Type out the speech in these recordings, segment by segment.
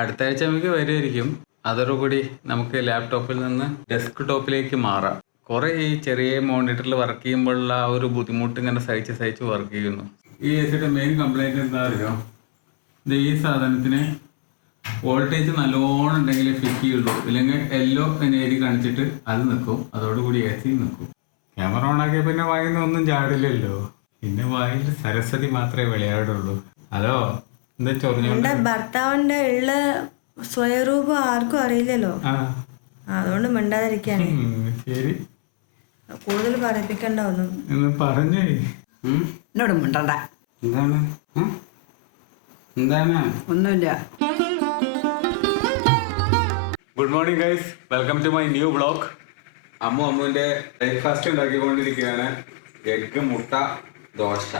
അടുത്ത ആഴ്ച നമുക്ക് വരുമായിരിക്കും. അതോടുകൂടി നമുക്ക് ലാപ്ടോപ്പിൽ നിന്ന് ഡെസ്ക് ടോപ്പിലേക്ക് മാറാം. കുറേ ഈ ചെറിയ മോണിറ്ററിൽ വർക്ക് ചെയ്യുമ്പോഴുള്ള ആ ഒരു ബുദ്ധിമുട്ട് ഇങ്ങനെ സഹിച്ച് വർക്ക് ചെയ്യുന്നു. ഈ എസിയുടെ മെയിൻ കംപ്ലൈൻറ്റ് എന്താ അറിയോ? ഈ സാധനത്തിന് വോൾട്ടേജ് നല്ലോണം ഉണ്ടെങ്കിൽ ഫിറ്റ് ചെയ്യുള്ളൂ, ഇല്ലെങ്കിൽ യെല്ലോ എന്ന് എഴുതി കാണിച്ചിട്ട് അത് നിൽക്കും, അതോടുകൂടി എ സി നിൽക്കും. ക്യാമറ ഓൺ ആക്കിയ പിന്നെ വായിൽ നിന്ന് ഒന്നും ചാടില്ലല്ലോ, പിന്നെ വായിൽ സരസ്വതി മാത്രമേ വിളയാടുള്ളൂ. ഹലോ, എന്താ ചൊറിഞ്ഞോണ്ട്? ഭർത്താവിന്റെ ഉള്ള സ്വയരൂപം ആർക്കും അറിയില്ലല്ലോ, അതുകൊണ്ട് മിണ്ടാതിരിക്കാണ്. ശരി, കൂടുതൽ പറയിപ്പിക്കണ്ട ഒന്നും. എന്ന് പറഞ്ഞേ എന്നോട് മിണ്ടണ്ട. എന്താണ് എന്താണ്? ഒന്നുമില്ല. Good morning guys, welcome to my new vlog. അമ്മുവിന്റെ ബ്രേക്ക്ഫാസ്റ്റ് ഉണ്ടാക്കിക്കൊണ്ടിരിക്കുകയാണ്. എഗ്ഗ്, മുട്ട, ദോശ.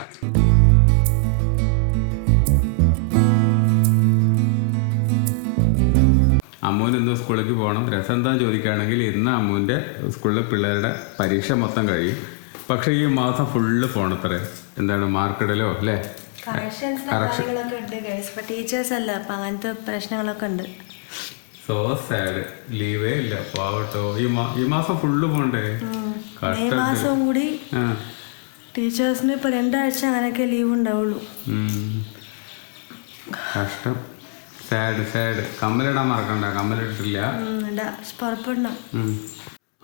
അമ്മുവിന് ഇന്ന് സ്കൂളിലേക്ക് പോകണം. രസം എന്താണെന്ന് ചോദിക്കുകയാണെങ്കിൽ ഇന്ന് അമ്മുവിൻ്റെ സ്കൂളിലെ പിള്ളേരുടെ പരീക്ഷ മൊത്തം കഴിയും. പക്ഷേ ഈ മാസം ഫുള്ള് പോണത്രേ. എന്താണ് മാർക്കിടലോ അല്ലേ? ടീച്ചേഴ്സ് അല്ല, അപ്പൊ അങ്ങനത്തെ പ്രശ്നങ്ങളൊക്കെ ഉണ്ട്. സോ സാഡ്, ലീവേ ഇല്ല, പാവട്ടോ. ഈ മാസം ഫുള്ള് പോണ്ടേ? ഈ മാസം കൂടി ടീച്ചേഴ്സിന് ഇപ്പൊ 2 ആഴ്ച അങ്ങനെയൊക്കെ ലീവ് ഉണ്ടാവുള്ളൂ. കഷ്ടം, സാഡ്. കമ്മലിടാൻ മറക്കണ്ട, കമ്മലിട്ടിട്ടില്ല.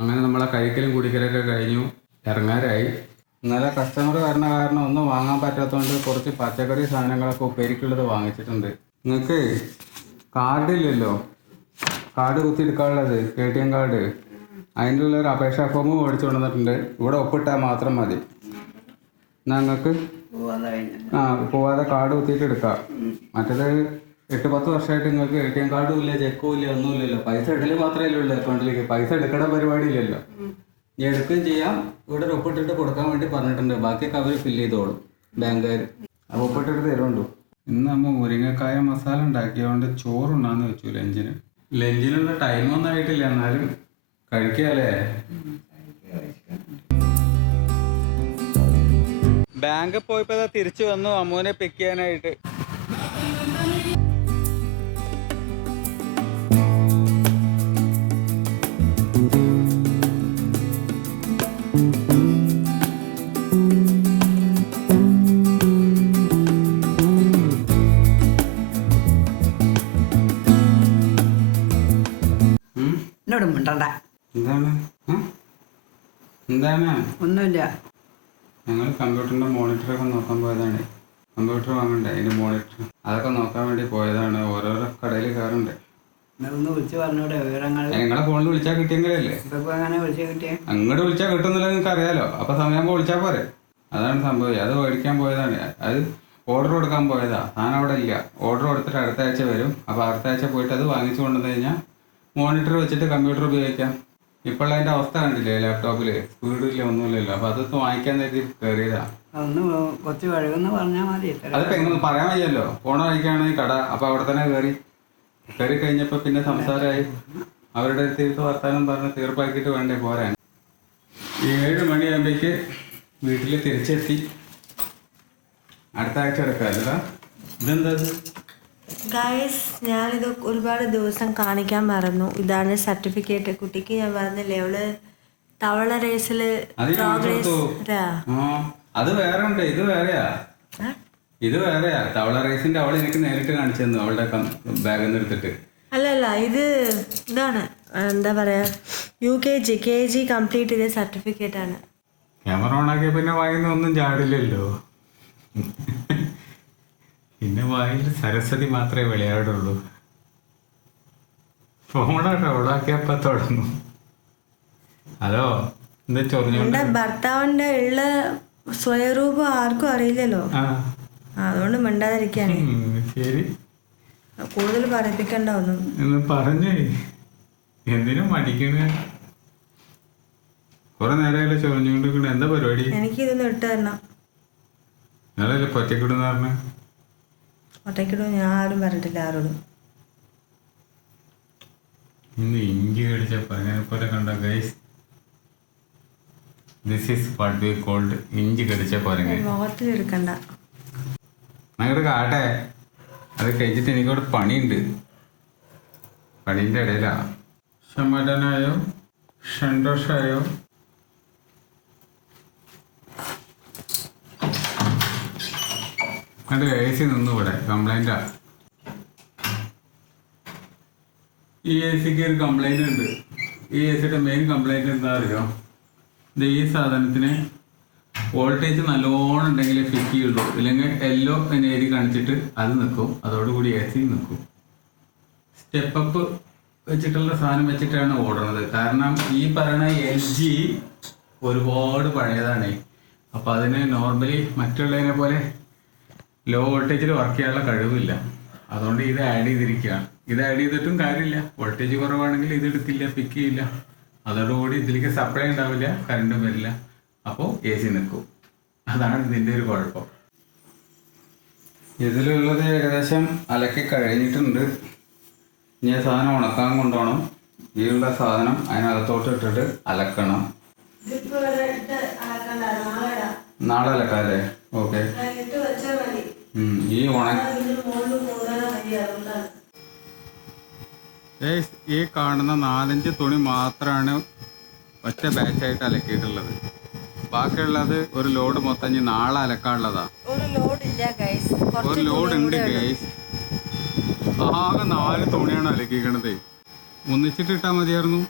അങ്ങനെ നമ്മളെ കഴിക്കലും കുടിക്കലൊക്കെ കഴിഞ്ഞു, ഇറങ്ങാറായി. ഇന്നലെ കസ്റ്റമർ കാരണം ഒന്നും വാങ്ങാൻ പറ്റാത്തതുകൊണ്ട് കുറച്ച് പച്ചക്കറി സാധനങ്ങളൊക്കെ ഉപ്പേരിക്കുള്ളത് വാങ്ങിച്ചിട്ടുണ്ട്. നിങ്ങൾക്ക് കാർഡില്ലല്ലോ, കാർഡ് കുത്തിയെടുക്കാനുള്ളത്, ATM കാർഡ്, അതിൻ്റെ ഉള്ളൊരു അപേക്ഷാ ഫോം മേടിച്ചു കൊണ്ടുവന്നിട്ടുണ്ട്. ഇവിടെ ഒപ്പിട്ടാൽ മാത്രം മതി. നിങ്ങൾക്ക് പോവാതെ കാർഡ് കുത്തിയിട്ട് എടുക്കാം. മറ്റേത് 8-10 വർഷമായിട്ട് നിങ്ങൾക്ക് ATM കാർഡും ഇല്ല, ചെക്കും ഇല്ല, ഒന്നുമില്ലല്ലോ. പൈസ ഇടൽ മാത്രമേ ഉള്ളൂ അക്കൗണ്ടിലേക്ക്, പൈസ എടുക്കണ പരിപാടി ഇല്ലല്ലോ. ഇനി എടുക്കുകയും ചെയ്യാം. ഇവിടെ ഒരു ഒപ്പിട്ടിട്ട് കൊടുക്കാൻ വേണ്ടി പറഞ്ഞിട്ടുണ്ട്, ബാക്കിയൊക്കെ അവർ ഫില്ല് ചെയ്തോളും ബാങ്കുകാർ. അപ്പോൾ ഒപ്പിട്ടിട്ട് തരുമുണ്ടോ. ഇന്ന് നമ്മൾ മുരിങ്ങക്കായ മസാല ഉണ്ടാക്കിയതുകൊണ്ട് ചോറുണ്ടാന്ന് വെച്ചു ലഞ്ചിനുള്ള ടൈമൊന്നും ആയിട്ടില്ല, എന്നാലും കഴിക്കാല്ലേ. ബാങ്കിൽ പോയപ്പോ തിരിച്ചു വന്നു അമ്മുവിനെ പിക്ക് ചെയ്യാനായിട്ട്. എന്നോട് മിണ്ടണ്ട. എന്താണ്? ഒന്നുമില്ല. ഞങ്ങൾ കമ്പ്യൂട്ടറിന്റെ മോണിറ്ററൊക്കെ നോക്കാൻ പോയതാണ്. കമ്പ്യൂട്ടർ വാങ്ങണ്ടേ, അതിന്റെ മോണിറ്റർ, അതൊക്കെ നോക്കാൻ വേണ്ടി പോയതാണ്. ഓരോരോ കടയിൽ കയറുണ്ട്. ഒന്ന് വിളിച്ചു പറഞ്ഞൂടെ വിവരങ്ങൾ? നിങ്ങളെ ഫോണിൽ വിളിച്ചാൽ കിട്ടിയെങ്കിലല്ലേ. അങ്ങനെ വിളിച്ചാൽ കിട്ടിയേ? അങ്ങോട്ട് വിളിച്ചാൽ കിട്ടുന്നില്ല, നിങ്ങൾക്ക് അറിയാലോ. അപ്പൊ സമയമാകുമ്പോൾ വിളിച്ചാൽ പോരെ. അതാണ് സംഭവം. അത് മേടിക്കാൻ പോയതാണ്. അത് ഓർഡർ കൊടുക്കാൻ പോയതാ. സാധനം അവിടെ ഇല്ല. ഓർഡർ കൊടുത്തിട്ട് അടുത്ത ആഴ്ച വരും. അപ്പോൾ അടുത്ത ആഴ്ച പോയിട്ട് അത് വാങ്ങിച്ചു കൊണ്ടുവന്നു കഴിഞ്ഞാൽ മോണിറ്റർ വെച്ചിട്ട് കമ്പ്യൂട്ടർ ഉപയോഗിക്കാം. ഇപ്പോൾ അതിൻ്റെ അവസ്ഥ കണ്ടില്ലേ, ലാപ്ടോപ്പിൽ സ്പീഡില്ല, ഒന്നുമില്ലല്ലോ. അപ്പോൾ അതൊക്കെ വാങ്ങിക്കാൻ നേരത്തെ കയറിയതാ. ഒന്ന് കുറച്ച് കഴിവെന്ന് പറഞ്ഞാൽ മതി. അതിപ്പോൾ എങ്ങനെ പറയാൻ വയ്യല്ലോ. പോണ വഴിക്കാണ് ഈ കട. അപ്പോൾ അവിടെ തന്നെ കയറി കഴിഞ്ഞപ്പോൾ പിന്നെ സംസാരമായി. അവരുടെ തീർത്ത് വർത്താനം പറഞ്ഞ് തീർപ്പാക്കിയിട്ട് വേണ്ടേ പോരാൻ. 7 മണിയാകുമ്പോഴേക്ക് വീട്ടിൽ തിരിച്ചെത്തി. അടുത്ത ആഴ്ച എടുക്കാമല്ലോ. ഇതെന്താ ഗൈസ്, ഞാനിത് ഒരുപാട് ദിവസം കാണിക്കാൻ മറന്നു. ഇതാണ് സർട്ടിഫിക്കറ്റ്. കുട്ടിക്ക് ഞാൻ പറഞ്ഞില്ലേ, അവള് തവള റേസില് അത് വേറെ ഉണ്ട്, ഇത് വേറെയാ. തവള റേസിന്റെ അവൾ എനിക്ക് നേരിട്ട് കാണിച്ചു തന്നു, അവളുടെ ബാഗിൽ നിന്ന് എടുത്തിട്ട്. അല്ലല്ല, ഇതാണ് എന്താ പറയാ, KG കംപ്ലീറ്റ് ചെയ്ത സർട്ടിഫിക്കറ്റ് ആണ്. ക്യാമറ ഓൺ ആക്കിയ പിന്നെ വായിന്ന് ഒന്നും ചാടില്ലല്ലോ, പിന്നെ വായിൽ സരസ്വതി മാത്രമേ വിളയാടുള്ളൂ. ഫോണാട്ടോ ഓണാക്കിയപ്പോ തുടങ്ങും. ഹലോ, എന്താ ചൊറിഞ്ഞോണ്ട്? ഭർത്താവിന്റെ ഉള്ള സ്വയരൂപം ആർക്കും അറിയില്ലല്ലോ, അതുകൊണ്ട് മിണ്ടാതിരിക്കാണ്. ശരി, കൂടുതൽ പറയിപ്പിക്കണ്ട ഒന്നും. എന്ന് പറഞ്ഞേ എന്തിനും മടിക്കണ? കുറെ നേരമല്ലേ ചൊറിഞ്ഞോണ്ടിരിക്കണ? എന്താ പരിപാടി? എനിക്കിതൊന്ന് ഇട്ട് തരണം. നിങ്ങളല്ലേ പൊറ്റക്കിടുന്ന പറഞ്ഞ? ഒറ്റക്കിടും, ഞാൻ ആരും പറഞ്ഞിട്ടില്ല ആരോടും. ഇന്ന് ഇഞ്ചി കടിച്ച പങ്ങനെ പോലെ കണ്ട guys. This is what we called ഇഞ്ചി കടിച്ച പോരങ്ങ. മുഖത്തിൽ എടുക്കണ്ട, അങ്ങോട്ട് കാട്ടെ. അത് കഴിച്ചിട്ട് എനിക്കവിടെ പണിയുണ്ട്. പണീൻ്റെ ഇടയിലാണ്. സമാധാനമായോ? സന്തോഷമായോ? അത് AC നിന്നു ഇവിടെ കംപ്ലൈൻറ്റാ. ഈ AC-ക്ക് ഒരു കംപ്ലൈൻറ്റ് ഉണ്ട്. ഈ AC-യുടെ മെയിൻ കംപ്ലൈൻറ്റ് എന്താ അറിയോ? ഇത് ഈ സാധനത്തിന് വോൾട്ടേജ് നല്ലോണം ഉണ്ടെങ്കിൽ ഫിറ്റ് ചെയ്യുള്ളൂ, ഇല്ലെങ്കിൽ യെല്ലോ എന്ന് എഴുതി കാണിച്ചിട്ട് അത് നിൽക്കും, അതോടുകൂടി AC നിൽക്കും. സ്റ്റെപ്പ് അപ്പ് വെച്ചിട്ടുള്ള സാധനം വെച്ചിട്ടാണ് ഓടുന്നത്. കാരണം ഈ പറയുന്ന LG ഒരുപാട് പഴയതാണ്. അപ്പോൾ അതിന് നോർമലി മറ്റുള്ളതിനെ പോലെ ലോ വോൾട്ടേജിൽ വർക്ക് ചെയ്യാനുള്ള കഴിവില്ല. അതുകൊണ്ട് ഇത് ആഡ് ചെയ്തിരിക്കുകയാണ്. ഇത് ആഡ് ചെയ്തിട്ടും കാര്യമില്ല, വോൾട്ടേജ് കുറവാണെങ്കിൽ ഇത് എടുക്കില്ല, പിക്ക് ചെയ്യില്ല. അതോടുകൂടി ഇതിലേക്ക് സപ്ലൈ ഉണ്ടാവില്ല, കറണ്ടും വരില്ല, അപ്പോൾ AC നിൽക്കും. അതാണ് ഇതിൻ്റെ ഒരു കുഴപ്പം. ഇതിലുള്ളത് ഏകദേശം അലക്കി കഴിഞ്ഞിട്ടുണ്ട്. ഇനി സാധനം ഉണക്കാൻ കൊണ്ടുപോകണം. ഈ ഉള്ള സാധനം അതിനകത്തോട്ട് ഇട്ടിട്ട് അലക്കണം. നാളെ അലക്കാം അല്ലേ? ഓക്കെ. ഈ ഈ കാണുന്ന 4-5 തുണി മാത്രമാണ് ഒറ്റ ബാച്ചായിട്ട് അലക്കിയിട്ടുള്ളത്. ബാക്കിയുള്ളത് ഒരു ലോഡ് മൊത്തം ഇനി നാളെ അലക്കാനുള്ളതാ. ഒരു ലോഡ് ഉണ്ട് ഗൈസ്. ആകെ 4 തുണിയാണ് അലക്കിക്കണത്. ഒന്നിച്ചിട്ട് ഇട്ടാൽ മതിയായിരുന്നു.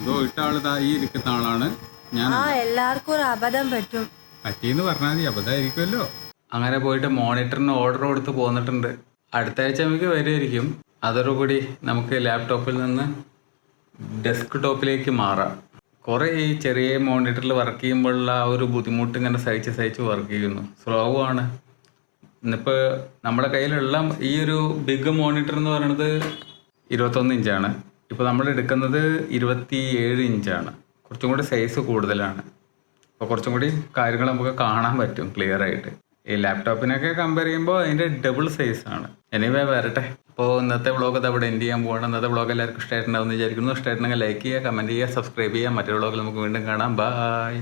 ഇതോ ഇട്ട ആള് ഈ ഇരിക്കുന്ന ആളാണ് ഞാൻ. എല്ലാവർക്കും ഒരു അബദ്ധം പറ്റും. പറ്റിയെന്ന് പറഞ്ഞാൽ മതി, അബദ്ധമായിരിക്കുമല്ലോ. അങ്ങനെ പോയിട്ട് മോണിറ്ററിന് ഓർഡർ കൊടുത്ത് പോന്നിട്ടുണ്ട്. അടുത്ത ആഴ്ച നമുക്ക് വരുമായിരിക്കും. അതോടുകൂടി നമുക്ക് ലാപ്ടോപ്പിൽ നിന്ന് ഡെസ്ക് ടോപ്പിലേക്ക് മാറാം. കുറേ ഈ ചെറിയ മോണിറ്ററിൽ വർക്ക് ചെയ്യുമ്പോഴുള്ള ആ ഒരു ബുദ്ധിമുട്ട് ഇങ്ങനെ സഹിച്ച് വർക്ക് ചെയ്യുന്നു. സ്ലോ ആണ്. ഇന്നിപ്പോൾ നമ്മുടെ കയ്യിലുള്ള ഈ ഒരു ബിഗ് മോണിറ്റർ എന്ന് പറയുന്നത് 21 ഇഞ്ചാണ്. ഇപ്പോൾ നമ്മൾ എടുക്കുന്നത് 27 ഇഞ്ചാണ്. കുറച്ചും കൂടി സൈസ് കൂടുതലാണ്. അപ്പോൾ കുറച്ചും കൂടി കാര്യങ്ങൾ നമുക്ക് കാണാൻ പറ്റും ക്ലിയർ ആയിട്ട്. ഈ ലാപ്ടോപ്പിനൊക്കെ കമ്പയർ ചെയ്യുമ്പോൾ അതിൻ്റെ ഡബിൾ സൈസാണ്. എനിവേ വരട്ടെ. അപ്പോൾ ഇന്നത്തെ വ്ളോഗ് അത് അവിടെ എൻഡ് ചെയ്യാൻ പോകണം. ഇന്നത്തെ വ്ളോഗ് എല്ലാവർക്കും ഇഷ്ടമായിട്ടുണ്ടാവുമെന്ന് വിചാരിക്കുന്നു. ഇഷ്ടമായിട്ടുണ്ടെങ്കിൽ ലൈക്ക് ചെയ്യുക, കമൻറ്റ് ചെയ്യുക, സബ്സ്ക്രൈബ് ചെയ്യുക. മറ്റൊരു വ്ളോഗിൽ നമുക്ക് വീണ്ടും കാണാം. ബൈ.